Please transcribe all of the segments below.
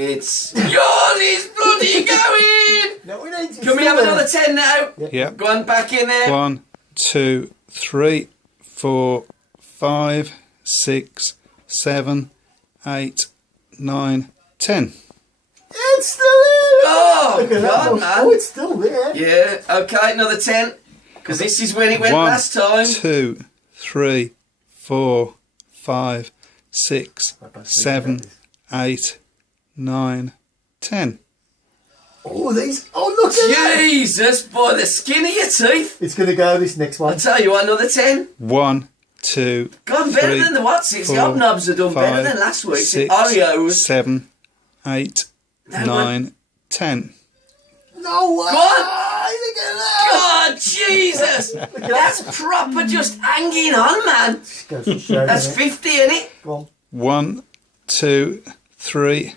It's yours is bloody going! No, we need to. Can we have another 10 now? Yep. Go on, back in there. 1, 2, 3, 4, 5, 6, 7, 8, 9, 10. It's still there! Oh, Look at that. God, man. Oh, it's still there. Yeah, okay, another 10. Because this is when it went 1, last time. 2, 3, 4, 5, 6, 7, 8, 9, 10. Oh, these. Oh, look at that. Jesus, by the skin of your teeth. It's going to go this next one. I'll tell you what, another 10. 1, 2, Gone better 3, than the what's it? The 4, Hobnobs have done better 5, than last week. The 6, Oreos. 7, 8, No, 9, 10. No way! Go on. Look at that! God, Jesus! That's proper just hanging on, man. Goes to show, That's doesn't it? 50, innit? Go on. 1, 2, 3,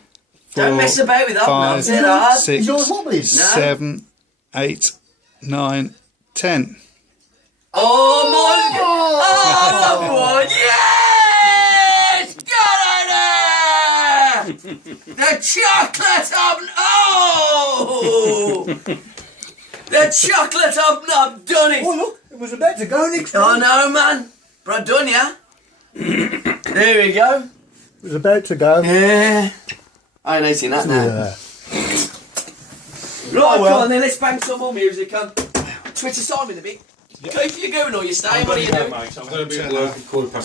4, Don't mess about with 5, Hobnobs, they're hard. 6, Is yours wobbly? No. 7, 8, 9, 10. Oh, my God. Oh, boy. Yes! Got it! The chocolate hobnob. Oh! The chocolate hobnob done it. Oh, look. It was about to go next Oh, one. no, man. But I've done ya. There we go. It was about to go. Yeah. I ain't eating that now. Yeah. Right, Oh, well. come on then, let's bang some more music on. Twitter time in a bit. Keith, you going or you staying? What are you doing? Mate, I'm going to be at work at 2:15.